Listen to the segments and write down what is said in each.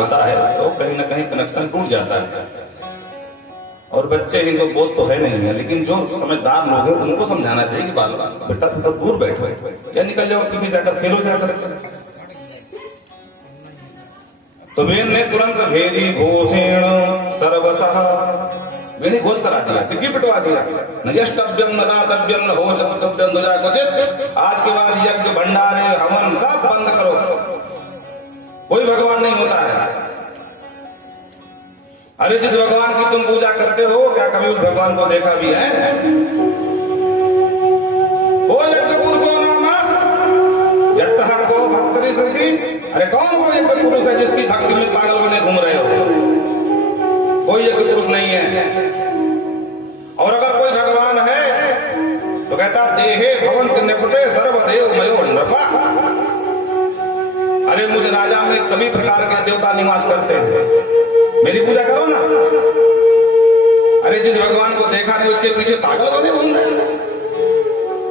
होता है तो कहीं ना कहीं कनेक्शन टूट जाता है। और बच्चे इनको बोध तो है नहीं है, लेकिन जो समझदार लोग हैं उनको समझाना चाहिए कि बाल बेटा तो दूर बैठो या निकल जाओ, किसी जाकर खेलो जाकर। तो वेन ने तुरंत भेदी घोषेण सर्वसः, वेन घोष करा दिया, टिकी पिटवा दिया। न यष्टव्यम न दातव्यम न होचतव्यम ध्वजा क्वचित, आज के बाद यज्ञ भंडारे हवन सब बंद करो, कोई भगवान नहीं होता है। अरे जिस भगवान की तुम पूजा करते हो क्या कभी उस भगवान को देखा भी है? वो यज्ञ पुरुषो नाम जट्टः को भक्ति सखी, अरे कौन वो यज्ञ पुरुष है जिसकी भक्ति में पागल बने घूम रहे हो? कोई यज्ञ पुरुष नहीं है। और अगर कोई भगवान है तो कहता देहे भवन्ति निपुटे सर्वदेव मयो नृपा, अरे मुझ राजा में सभी प्रकार के देवता निवास करते हैं, मेरी पूजा करो ना। अरे जिस भगवान को देखा नहीं उसके पीछे पागल बने घूम रहे हैं।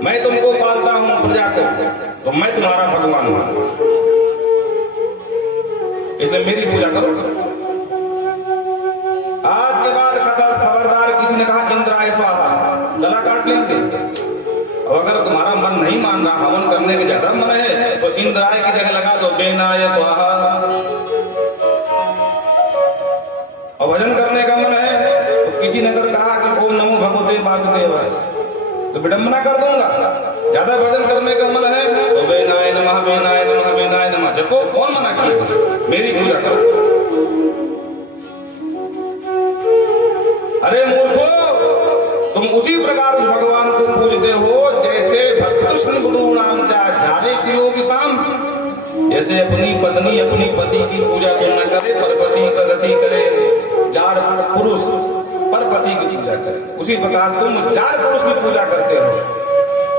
मैं तुमको पालता हूं प्रजा को, तो मैं तुम्हारा भगवान हूं, इसलिए मेरी पूजा करो। आज के बाद खबरदार किसी ने कहा इंद्राय स्वाहा, गला काट लेंगे। और अगर तुम्हारा मन नहीं मान रहा, हवन करने के ज्यादा मन है, तो इंद्राय की जगह लगा दो बेनाय स्वाहा। और भजन करने का मन है तो किसी ने अगर कहा कि ओम नमो भगवते वासुदेवाय, तो विडंबना कर दूंगा। ज्यादा भजन करने का मन है तो बेनाय नमः बेनाय नमः बेनाय नमः जपो, कौन मना किया? मेरी पूजा करो। अरे मूर्खो, तुम उसी प्रकार उस भगवान को पूजते हो जैसे भक्तुष्ण बुद्धूणाम चा झाले की योगी शाम, जैसे अपनी पत्नी अपनी पति की पूजा जो न करे, परपति का रति करे, जार पुरुष परपति की पूजा करे, उसी प्रकार तुम जार पुरुष की पूजा करते हो।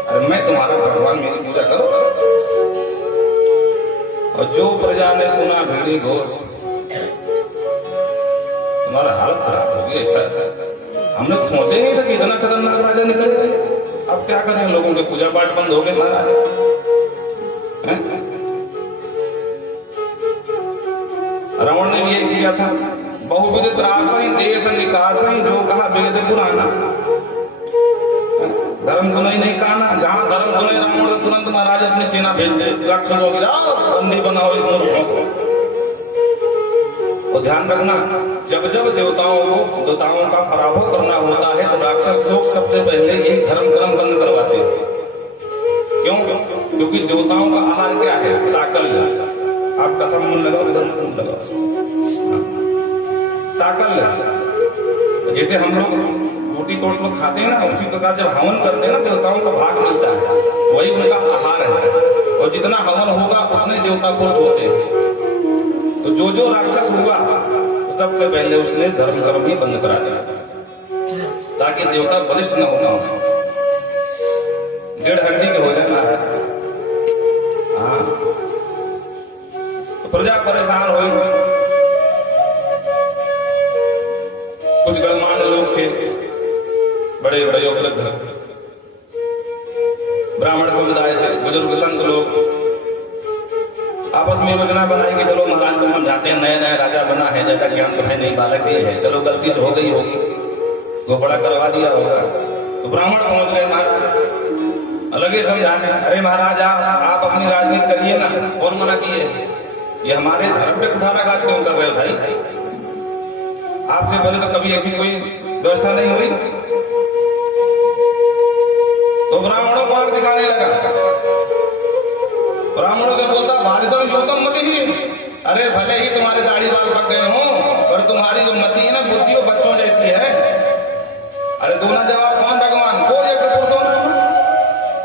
अरे मैं तुम्हारा भगवान, मेरी पूजा करो। और जो प्रजा ने सुना भेड़ी घोष, तुम्हारा हाल खराब हो गया। ऐसा हमने सोचे नहीं था कि इतना खतरनाक राजा निकलेगा। अब क्या करें, लोगों के पूजा पाठ बंद हो गए महाराज। रावण ने भी ये किया था, बहुविध त्रासई देश निकासई जो कहा वेद पुराना। धर्म सुनाई नहीं कहना, जहां धर्म सुने रावण तुरंत महाराज अपनी सेना भेज दे, राक्षसों की जाओ बंदी बनाओ इस मूर्खों को। और ध्यान रखना, जब जब देवताओं का पराभव करना होता है तो राक्षस लोग सबसे पहले यही धर्म कर्म बंद करवाते हैं। क्यों? क्योंकि देवताओं का आहार क्या है? साकल्य। आप कथा मन लगाओ, इधर मन लगाओ। साकल्य, जैसे हम लोग रोटी तोड़ कर खाते हैं ना, उसी प्रकार जब हवन करते हैं ना देवताओं का भाग मिलता है, वही उनका आहार है। और जितना हवन होगा उतने देवता पुष्ट होते हैं। तो जो राक्षस हुआ तो सबसे पहले उसने धर्म कर्म ही बंद करा दिया ताकि देवता बलिष्ठ न होना हो, डेढ़ हड्डी के हो जाना। हाँ, तो प्रजा परेशान हुई। कुछ गणमान्य लोग थे, बड़े बड़े उपलब्ध ब्राह्मण समुदाय से बुजुर्ग संत लोग आपस में योजना बनाई कि चलो महाराज को समझाते हैं, नया नया राजा बना है, ज्यादा ज्ञान तो है नहीं, बालक ही है, चलो गलती से हो गई होगी, घोपड़ा करवा दिया होगा। तो ब्राह्मण पहुंच गए महाराज, अलग समझाने, अरे महाराज आप अपनी राजनीति करिए ना, कौन मना किए? ये हमारे धर्म पे कुठाराघात क्यों कर रहे हो भाई? आपसे पहले तो कभी ऐसी कोई व्यवस्था नहीं हुई। तो ब्राह्मणों को आंख दिखाने लगा। ब्राह्मणों से बोलता भाषण गौतम मति ही, अरे भले ही तुम्हारे दाढ़ी बाल पक गए हो और तुम्हारी जो मति है ना बुद्धि वो बच्चों जैसी है। अरे दोनों जवाब, कौन भगवान? कोई एक पुरुष हो ना,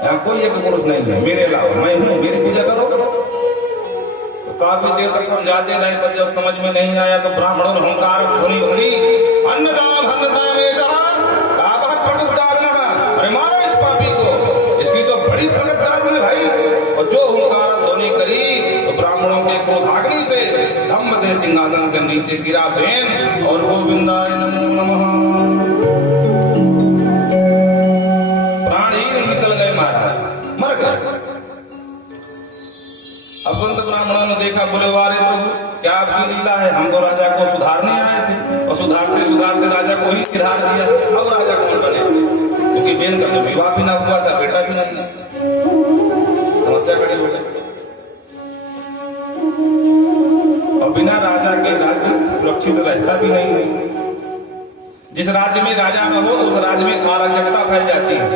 यहाँ कोई एक पुरुष नहीं है मेरे अलावा, मैं हूँ, मेरी पूजा करो। तो काफी देर तक समझाते रहे, पर जब समझ में नहीं आया तो ब्राह्मणों ने हुंकार ध्वनि ध्वनि अन्नदान अन्नदान अरे मारो इस पापी को, इसकी तो बड़ी प्रगट दारू है भाई। और जो हुंकार ध्वनि करी तो ब्राह्मणों के क्रोधाग्नि से धम्म दे सिंहासन से नीचे गिरा बेन और गोविंदाय नमो नमः, प्राण ही निकल गए महाराज, मर गए। अब संत ब्राह्मणों ने देखा, बोले वारे प्रभु क्या आपकी लीला है, हम तो राजा को सुधारने आए थे और सुधारते सुधारते राजा को ही सुधार दिया। अब राजा कौन बने, क्योंकि बेन का तो विवाह भी ना हुआ था, बेटा भी नहीं है, समस्या खड़ी हो गई। और बिना राजा के राज्य सुरक्षित रहता भी नहीं। जिस राज्य में राजा न हो तो उस राज्य में अराजकता फैल जाती है।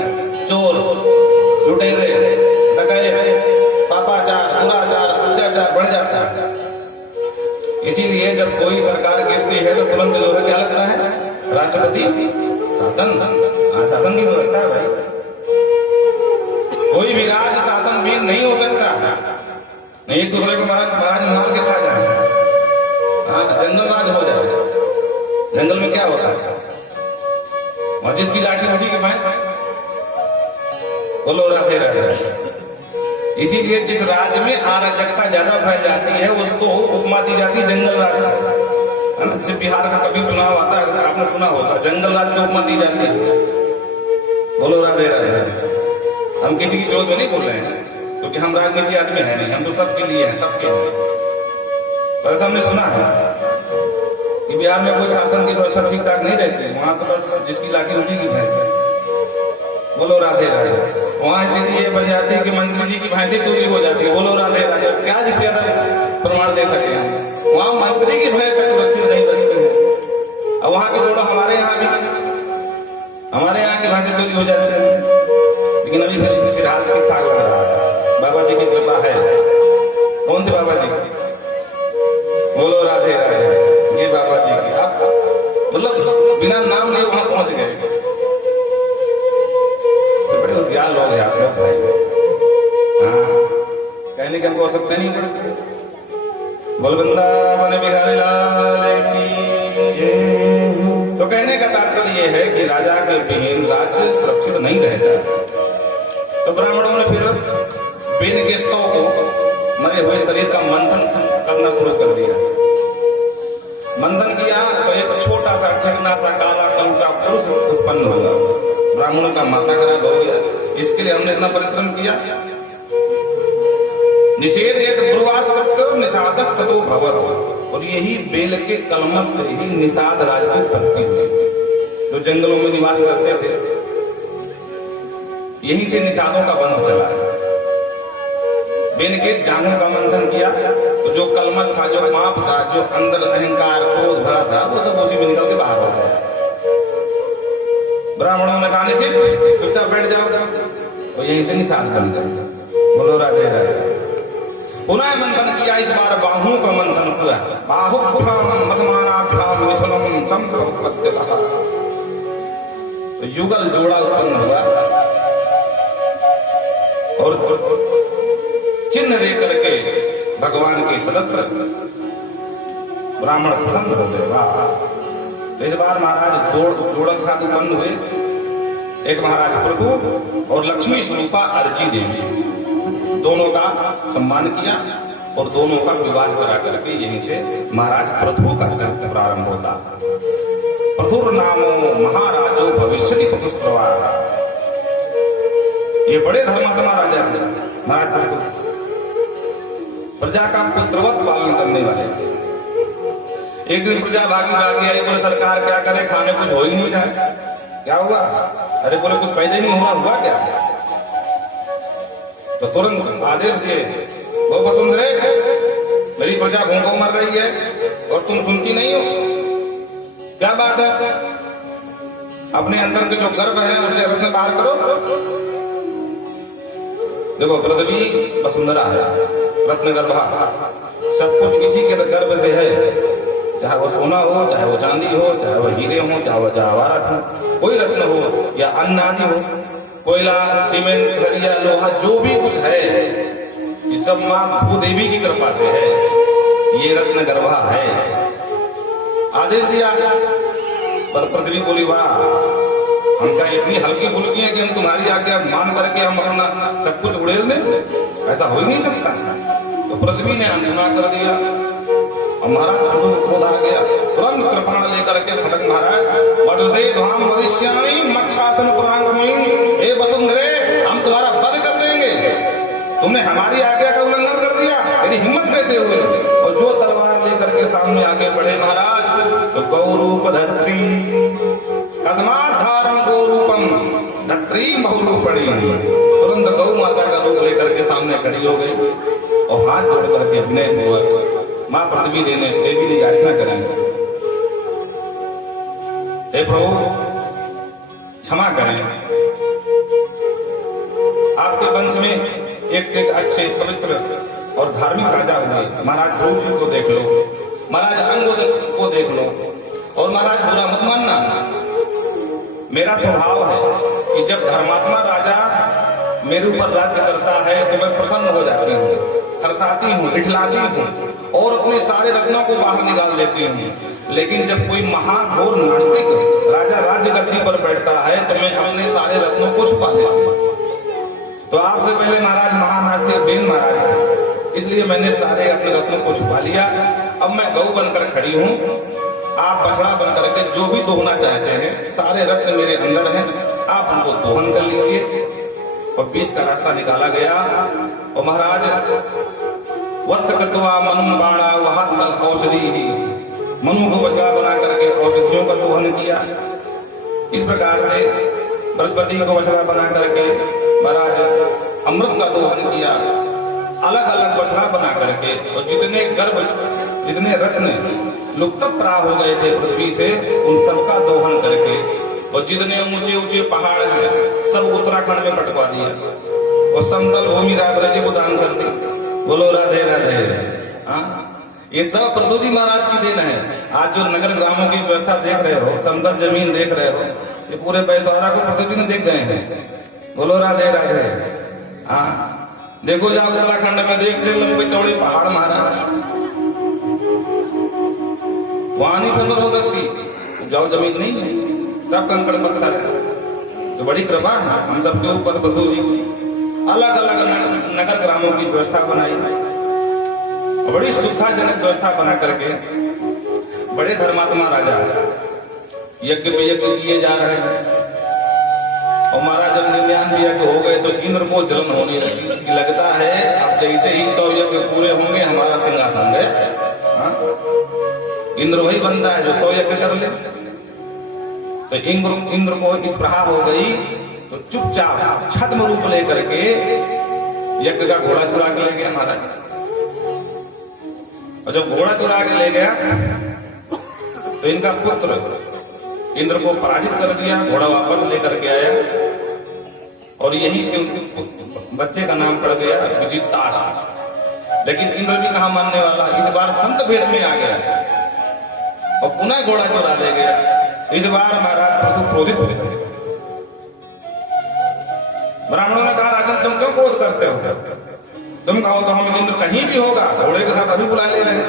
चोर, लुटेरे, डकैत, पापाचार, दुराचार, अत्याचार बढ़ जाता है। इसीलिए जब कोई सरकार गिरती है तो तुरंत जो है क्या लगता है, राष्ट्रपति शासन। शासन की व्यवस्था है भाई, कोई भी राज शासन भी नहीं हो सकता, नहीं एक दूसरे को महाराज मार के खा जाए, जंगल राज हो जाए। जंगल में क्या होता है, और जिसकी लाठी उसी की भैंस, बोलो राधे राधे। इसीलिए जिस राज्य में अराजकता ज्यादा फैल जाती है उसको उपमा दी जाती है जंगल राज से, है ना। जैसे बिहार का कभी चुनाव आता है, आपने सुना होगा, जंगल राज की उपमा दी जाती है। बोलो राधे राधे। हम किसी की विरोध में नहीं बोल रहे हैं, क्योंकि हम राजनीति आदमी है नहीं, हम तो सबके लिए हैं, सबके हैं। पर ऐसा हमने सुना है कि बिहार में कोई शासन की व्यवस्था ठीक ठाक नहीं रहती, वहां तो बस जिसकी लाठी उसी की भैंस है। बोलो राधे राधे। वहां स्थिति ये बन जाती है कि मंत्री जी की भैंसें चोरी हो जाती है। बोलो राधे राधे। क्या ज्यादा प्रमाण दे सके, वहां मंत्री की भैंस तक सुरक्षित नहीं बचती है। अब वहां की छोड़ो, हमारे यहाँ की भैंसें चोरी हो जाती है, लेकिन अभी फिलहाल ठीक ठाक लग रहा है। बाबा जी की कृपा है। कौन थे बाबा जी? बोलो राधे राधे। ये बाबा जी की, आप मतलब बिना नाम लिए वहां पहुंच गए। बड़े होशियार लोग हैं आप लोग भाई। हाँ, कहने की हमको आवश्यकता नहीं पड़ती। बोल वृंदावन बिहारी लाल की। तो कहने का तात्पर्य यह है कि राजा के विहीन राज्य सुरक्षित नहीं रहता। तो ब्राह्मणों ने फिर बेन के शव को, मरे हुए शरीर का मंथन करना शुरू कर दिया। मंथन किया तो एक छोटा सा ठगना सा काला कंका पुरुष उत्पन्न हुआ। ब्राह्मणों का माथा खराब हो गया। इसके लिए हमने इतना परिश्रम किया। निषेध एक ब्रुवास्तत्व निषादस ततो भवत। और यही बेल के कलमस से ही निषाद राज की उत्पत्ति हुई। जो जंगलों में निवास करते थे, यहीं से निषादों का वंश चला। बेन के जांघों का मंथन किया तो जो कलमस था, जो पाप था, जो अंदर अहंकार क्रोध भरा था, वो सब उसी में निकल के बाहर हो गया। ब्राह्मणों ने कहा निषेध, चुपचाप बैठ जाओ, तो यहीं से निषाद बन गए। बोलो राधे राधे। पुनः मंथन किया, इस बार बाहुओं का मंथन किया। बाहुभ्याम मधमानाभ्याम मिथुनम संप्रपद्यतः। तो युगल जोड़ा उत्पन्न हुआ और चिन्ह दे करके भगवान के सदस्य ब्राह्मण प्रसन्न हो गए। वाह। इस बार महाराज दो जोड़क साथ उत्पन्न हुए। एक महाराज पृथु और लक्ष्मी स्वरूपा अर्ची देवी। दोनों का सम्मान किया और दोनों का विवाह करा करके यहीं से महाराज पृथु का चरित्र प्रारंभ होता। पृथुर नामो महाराजो भविष्यति पृथुस्त्रवा। ये बड़े धर्मात्मा राजा थे महाराज पृथु। प्रजा का पुत्रवत पालन करने वाले थे। एक दिन प्रजा भागी आई, बोले सरकार क्या करे, खाने कुछ हो ही नहीं जाए। क्या हुआ? अरे बोले कुछ पैदा नहीं हुआ क्या? तो तुरंत आदेश दिए, वो वसुंधरे, मेरी प्रजा भूखों मर रही है और तुम सुनती नहीं हो। क्या बात है? अपने अंदर के जो गर्भ है उसे रत्न बाहर करो। देखो पृथ्वी वसुंधरा है, रत्न गर्भा, सब कुछ इसी के गर्भ से है। चाहे वो सोना हो, चाहे वो चांदी हो, चाहे वो हीरे हो, चाहे वो जवाहरात हो, कोई रत्न हो या अन्न आदि हो, कोयला, सीमेंट, सरिया, लोहा, जो भी कुछ है, ये सब मां भूदेवी की कृपा से है। ये रत्न गर्भा है। आदेश दिया, पर पृथ्वी बोली वाह, हम क्या इतनी हल्की फुल्की है कि हम तुम्हारी आज्ञा मान करके हम अपना सब कुछ उड़ेल दें? ऐसा हो ही नहीं सकता। तो पृथ्वी ने अनसुना कर दिया और महाराज को क्रोध आ गया। तुरंत कृपाण लेकर के खड़ग महाराज, वदते ध्वाम वदिष्यामि मक्षासन पुरांगमीन। हे वसुंधरे, हम तुम्हारा वध कर देंगे। तुमने हमारी आज्ञा का उल्लंघन कर दिया, तेरी हिम्मत कैसे हुई? और जो तलवार लेकर में आगे बढ़े महाराज तो गौरूप धत्री कस्मात धारम गौरूपम धत्री बहुरूपणी, तुरंत गौ माता का रूप लेकर के सामने खड़ी हो गई और हाथ जोड़ करके विनय हुआ, मां पृथ्वी देने देवी ने याचना करें, हे प्रभु क्षमा करें, आपके वंश में एक से एक अच्छे पवित्र और धार्मिक राजा हुए। महाराज ध्रुव जी को देख लो, महाराज अंगद को देख लो, और महाराज बुरा मत मानना, मेरा स्वभाव है कि जब धर्मात्मा राजा मेरे ऊपर राज्य करता है तो मैं प्रसन्न हो जाती हूँ, हर्षाती हूँ, इठलाती हूँ और अपने सारे रत्नों को बाहर निकाल देती हूँ। लेकिन जब कोई महाघोर नास्तिक राजा राज्य गद्दी पर बैठता है तो मैं अपने सारे रत्नों को छुपा देता हूँ। तो आपसे पहले महाराज महानास्तिक बेन महाराज थे, इसलिए मैंने सारे अपने रत्नों को छुपा लिया। अब मैं गौ बनकर खड़ी हूँ, आप बछड़ा बनकर के जो भी दोहना चाहते हैं, सारे रत्न मेरे अंदर हैं, आप उनको दोहन कर लीजिए। और बीच का रास्ता निकाला गया और महाराज वत्स कृत्वा मनु बाणा वहात औषधि ही, मनु को बछड़ा बना करके औषधियों का दोहन किया। इस प्रकार से बृहस्पति को बछड़ा बना करके महाराज अमृत का दोहन किया, अलग अलग बछड़ा बना करके, और जितने गर्भ जितने रत्न लुप्त प्राय हो गए थे पृथ्वी से उन सबका दोहन करके, और जितने ऊंचे ऊंचे पहाड़ हैं सब उत्तराखंड में बंटवा दिया और समतल भूमि रायबरेली जी को दान कर दी। बोलो राधे राधे। हाँ, ये सब प्रभु जी महाराज की देन है। आज जो नगर ग्रामों की व्यवस्था देख रहे हो, समतल जमीन देख रहे हो, ये पूरे पैसवारा को प्रभु जी ने देख गए हैं। बोलो राधे राधे। हाँ, देखो जाओ उत्तराखंड में देख से लंबे चौड़े पहाड़ महाराज, वहां नहीं बंदर हो सकती, जाओ जमीन नहीं है, सब कंकड़ पत्थर है। तो बड़ी कृपा है हम सबके ऊपर प्रभु जी। अलग अलग नगर ग्रामों की व्यवस्था बनाई, बड़ी सुविधाजनक व्यवस्था बना करके बड़े धर्मात्मा राजा यज्ञ पे यज्ञ किए जा रहे हैं। और महाराज जब 99 यज्ञ हो गए तो इंद्र को जलन होने लगी कि लगता है अब जैसे ही 100 यज्ञ पूरे होंगे हमारा सिंहासन है। इंद्र वही बनता है जो 100 यज्ञ कर ले। तो इंद्र को इस प्रहा हो गई तो चुपचाप छद्म रूप लेकर के यज्ञ का घोड़ा चुरा के ले गया महाराज। और जब घोड़ा चुरा के ले गया तो इनका पुत्र इंद्र को पराजित कर दिया, घोड़ा वापस लेकर के आया और यहीं से बच्चे का नाम पड़ गया विजिताश। लेकिन इंद्र भी कहां मानने वाला, इस बार संत भेष में आ गया और पुनः घोड़ा चुरा ले गया। इस बार महाराज प्रभु क्रोधित हो गए। ब्राह्मणों ने कहा राजन तुम क्यों क्रोध करते हो, तुम कहो तो हम इंद्र कहीं भी होगा, घोड़े के साथ अभी बुला ले रहे।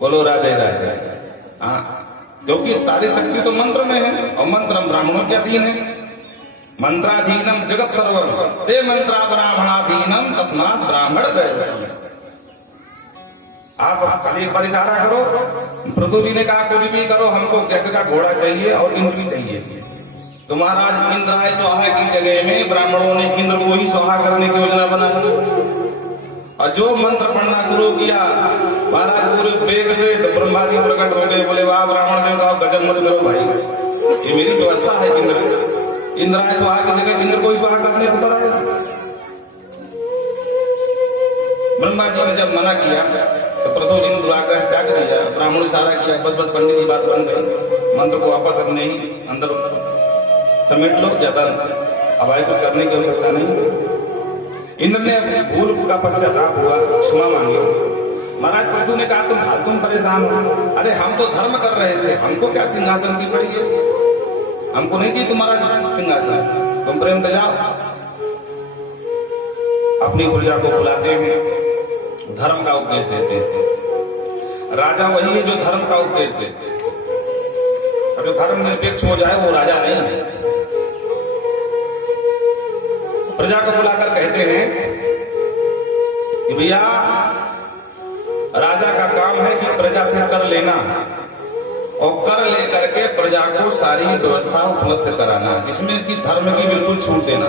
बोलो राधे राधे। हाँ, क्योंकि सारी शक्ति तो मंत्र में है और मंत्र ब्राह्मणों के अधीन है। मंत्राधीनम जगत सर्वम ते मंत्रा ब्राह्मणाधीनम तस्मात् ब्राह्मण गए। आप खाली एक बार इशारा करो, प्रभु जी ने कहा कुछ भी करो, हमको यज्ञ का घोड़ा चाहिए और इंद्र भी चाहिए। तो महाराज इंद्राय स्वाहा की जगह में ब्राह्मणों ने इंद्र को ही स्वाहा करने की योजना बनाई और जो मंत्र पढ़ना शुरू किया महाराज पूरे वेग से तो ब्रह्मा जी प्रकट हो गए। बोले वाह ब्राह्मण ने कहा गजब मत करो भाई, ये मेरी व्यवस्था है। इंद्राय स्वाहा की जगह इंद्र को ही स्वाहा करने को तैयार। ब्रह्मा जी ने जब मना किया तो प्रथम इंद्र आकर त्याग दिया, ब्राह्मण इशारा किया, बस बस पंडित जी बात बन गई, मंत्र को वापस अपने ही अंदर समेट लो, ज्यादा अब आए कुछ करने की आवश्यकता नहीं। इंद्र ने अपने भूल का पश्चाताप हुआ, क्षमा मांगी। महाराज पृथु ने कहा तुम परेशान हो, अरे हम तो धर्म कर रहे थे, हमको क्या सिंहासन की पड़ी है, हमको नहीं चाहिए तुम्हारा सिंहासन, तुम प्रेम से जाओ। अपनी प्रजा को बुलाते हैं, धर्म का उपदेश देते हैं। राजा वही है जो धर्म का उपदेश दे, और जो धर्म निरपेक्ष हो जाए वो राजा नहीं है। प्रजा को बुलाकर कहते हैं कि भैया राजा का काम है कि प्रजा से कर लेना और कर लेकर के प्रजा को सारी व्यवस्था उपलब्ध कराना, जिसमें इसकी धर्म की बिल्कुल छूट देना।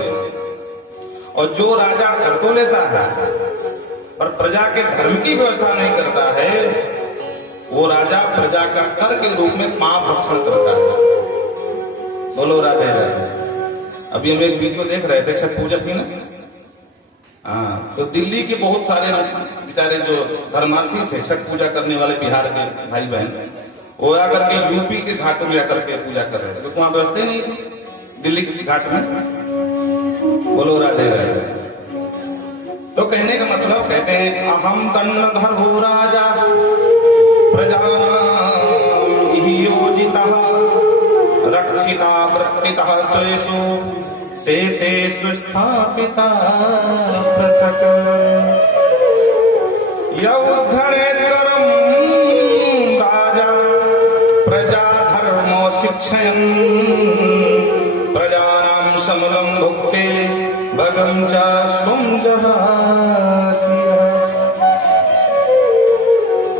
और जो राजा कर तो लेता है पर प्रजा के धर्म की व्यवस्था नहीं करता है वो राजा प्रजा का कर के रूप में पाप रक्षण करता है। बोलो राधे राधे। अभी हम एक वीडियो देख रहे थे, छठ पूजा थी ना। हाँ, तो दिल्ली के बहुत सारे बेचारे जो धर्मार्थी थे, छठ पूजा करने वाले बिहार के भाई बहन, वो आकर के यूपी के घाटों में आकर के पूजा कर रहे थे, क्योंकि वहां व्यवस्था नहीं थी दिल्ली के घाट में। बोलो राधे राधे। तो कहने का मतलब, कहते हैं अहम दंडधरो राजा प्रजानां योजितः रक्षिता वृत्तितः स्वेषु सेतेषु स्थापिता पृथक् यौद्धरेत्करं राजा प्रजाधर्मो शिक्षयन् प्रजानां समलं भुक्ते भगं च स्वं जहासि।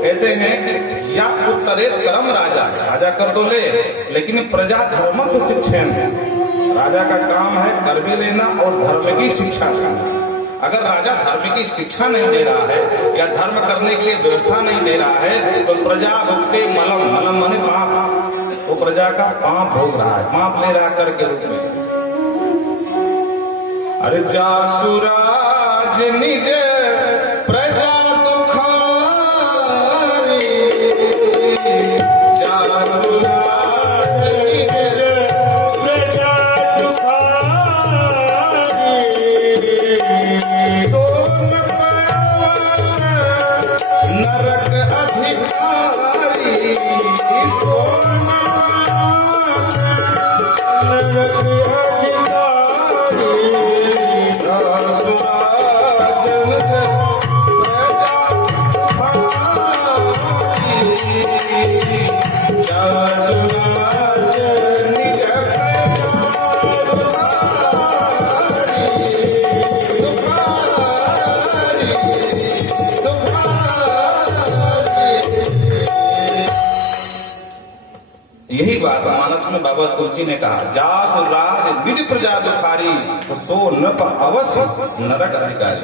कहते हैं या उत्तरेत करम राजा, राजा कर तो ले, लेकिन प्रजा धर्म से शिक्षण है। राजा का काम है कर भी लेना और धर्म की शिक्षा करना। अगर राजा धर्म की शिक्षा नहीं दे रहा है या धर्म करने के लिए व्यवस्था नहीं दे रहा है, तो प्रजा भुगते मलम, मलम माने पाप, वो प्रजा का पाप भोग रहा है, पाप ले रहा कर के रूप में। अरे जासुराज निज प्रजा दुखारी, जासुराज निज प्रजा दुखारी, सोम पावन नरक अधिकारी, सोम पावन नरक यही बात मानस में बाबा तुलसी ने कहा, जास राज निज प्रजा दुखारी, तो सो नप अवश्य नरक अधिकारी।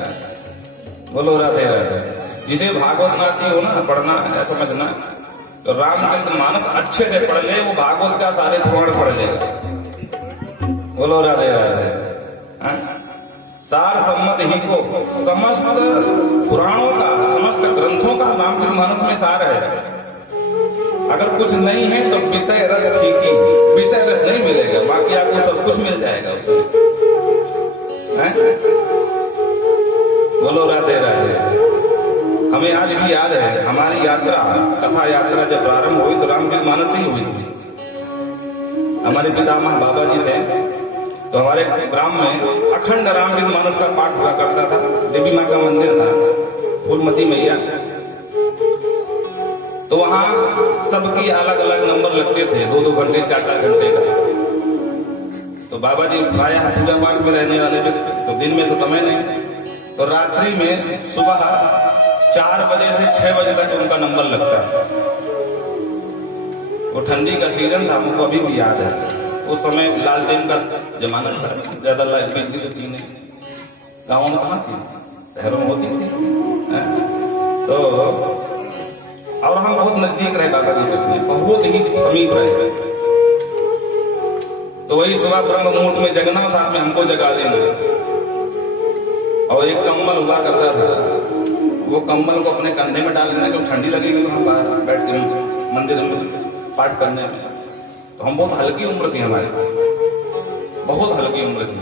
बोलो राधे राधे। जिसे भागवत आती हो ना, पढ़ना है समझना, तो रामचरित मानस अच्छे से पढ़ ले, वो भागवत का सारे पुराण पढ़ लेगा। बोलो राधे राधे। सार सम्मत ही को समस्त पुराणों का, समस्त ग्रंथों का रामचरितमानस में सार है। अगर कुछ नहीं है तो विषय रस फीकी, विषय रस नहीं मिलेगा, बाकी आपको सब कुछ मिल जाएगा उसमें। बोलो राधे राधे। हमें आज भी याद है हमारी यात्रा, कथा यात्रा जब प्रारंभ हुई तो रामचरितमानस ही हुई थी। हमारे पितामह बाबा जी थे, तो हमारे ग्राम में अखंड रामचरितमानस का पाठ हुआ करता था। देवी माँ का मंदिर था, फूलमती मैया, तो वहां सबकी अलग अलग नंबर लगते थे, 2-2 घंटे 4-4 घंटे का। तो बाबा जी प्रायः पूजा पाठ में रहने वाले व्यक्ति, तो दिन में तो समय नहीं, तो रात्रि में सुबह 4 बजे से 6 बजे तक उनका नंबर लगता है। वो ठंडी का सीजन था, हमको अभी भी याद है। उस समय लालटेन का जमाना था, ज्यादा लाइट बिजली तो थी नहीं, गाँव में कहाँ थी, शहरों में होती थी। तो और हम बहुत नजदीक रहे बाबा जी के, बहुत ही समीप रहे। तो वही सुबह ब्रह्म मुहूर्त में जगना, साथ में हमको जगा देना। और एक कंबल हुआ करता था, वो कंबल को अपने कंधे में डाल देना, क्योंकि ठंडी लगेगी तो हम बाहर बैठ के मंदिर में पाठ करने में। तो हम बहुत हल्की उम्र थी हमारी, बहुत हल्की उम्र थी।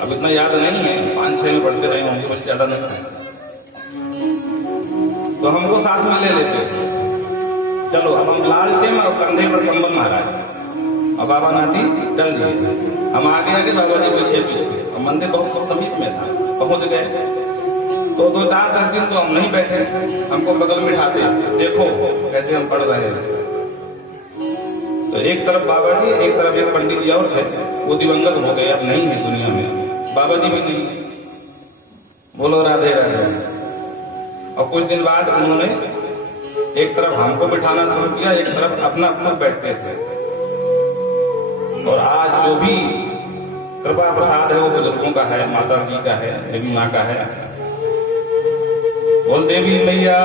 अब इतना याद नहीं है, 5-6 में पढ़ते रहे होंगे, बस ज्यादा नहीं था। तो हमको साथ में ले लेते, चलो अब हम लालटेन और कंधे पर कंबल महाराज, और बाबा नाती चल दिए, हम आगे आगे, बाबा जी पीछे पीछे। और मंदिर बहुत समीप में था, पहुंच गए। तो 2-4 दिन तो हम नहीं बैठे, हमको बगल में उठाते, देखो कैसे हम पढ़ रहे हैं। तो एक तरफ बाबा जी, एक तरफ एक पंडित जी और थे, वो दिवंगत हो गए, अब नहीं है दुनिया में, बाबा जी भी नहीं। बोलो राधे राधे। और कुछ दिन बाद उन्होंने एक तरफ हमको बिठाना शुरू किया, एक तरफ अपना खुद बैठते थे। और आज जो भी कृपा प्रसाद है वो बुजुर्गों का है, माता जी का है, देवी माँ का है। बोल देवी मैया